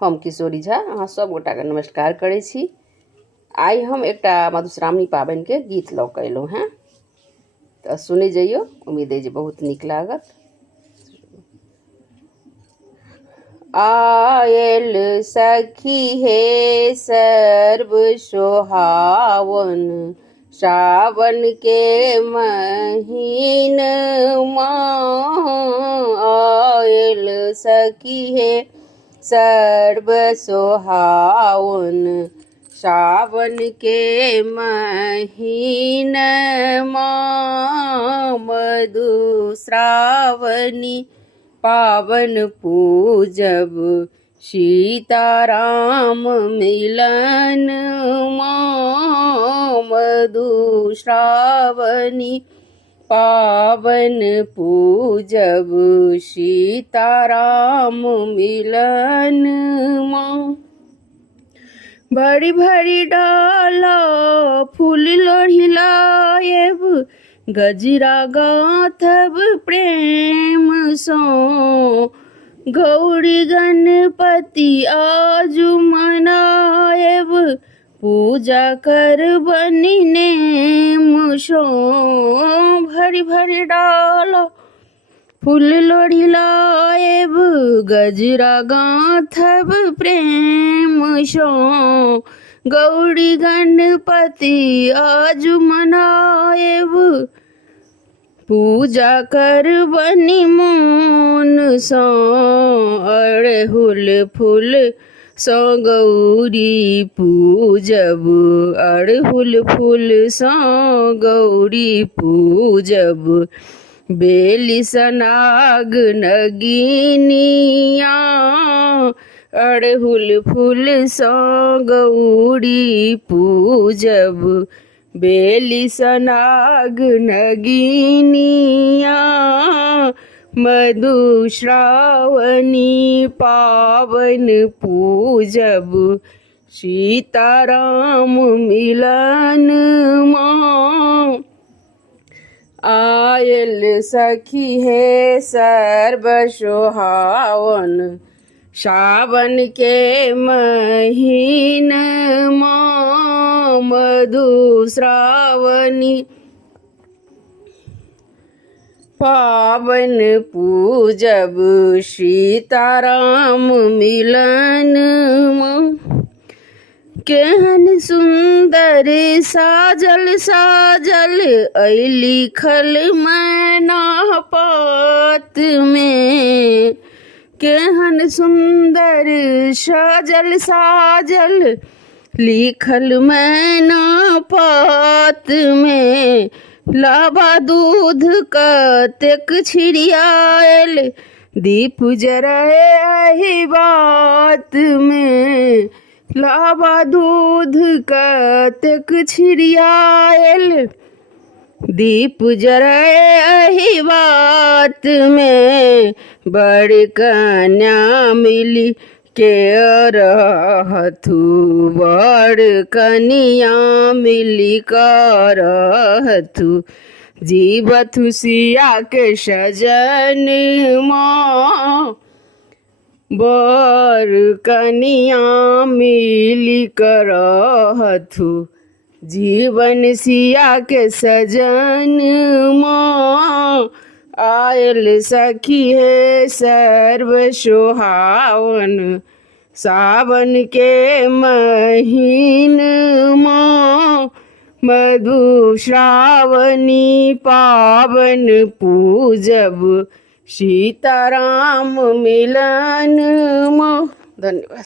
हम किशोरी झा अहाँ सब गोटा के नमस्कार करै छी। आई हम एकटा मधुश्रावणी पाबनि के गीत लऽ कऽ अयलहुँ हैं, तऽ सुनै जइयो, उम्मीद है जे बहुत नीक लागत। आयल सखी हे सर्व सोहावन, सावन के महीनमा। आयल सखी हे सर्व सोहावन, सावन के महीनमा। मधुश्रावणी पावन पूजब, सीताराम मिलन माँ। मधुश्रावणी पावन पूजब, सीताराम मिलन माँ। भरी भरी डाला फूल लोढ़िलायब, गजरा गाथब प्रेम सो। गौरी गणपति आजु मनायब, पूजा करबनि नेम सो। भरी भरी डाला फूल लोढ़िलायब, गजरा गाथब प्रेम सो। गौरी गणपति आजु मनायब, पूजा करबनि मोन सो। अड़हुल फूल सो गौरी पूजब, अड़हुल फूल सो गौरी पूजब। बेली सनाग नगिनिया, अड़हुल फूल सो गौरी पूजब। बेली सनाग नगिनिया, मधुश्रावणी पावन पूजब, सीताराम मिलन माँ। आयल सखी हे सर्व सोहावन, सावन के महीनमा। मधुश्रावणी पावन पूजब, सीताराम मिलन माँ। केहन सुंदर साजल साजल लिखल मैना पात में। केहन सुंदर साजल साजल लिखल मैना पात में। लाबा दूध कतेक छिड़ियायल, दीप जराए एहि बात में। लाबा दूध कतेक छिड़ियायल, दीप जराए एहि बात में। बड़ कन्या मिली के रहथु, बड़ कनिया मिली कर रहथु। जीवथु सिया के सजन माँ, बर कनिया मिली कर रहथु। जीवन सिया के सजन माँ। आयल सखी हे सर्व सोहावन, सावन के महीनमा। मधुश्रावणी पावन पूजब, सीताराम मिलन माँ। धन्यवाद।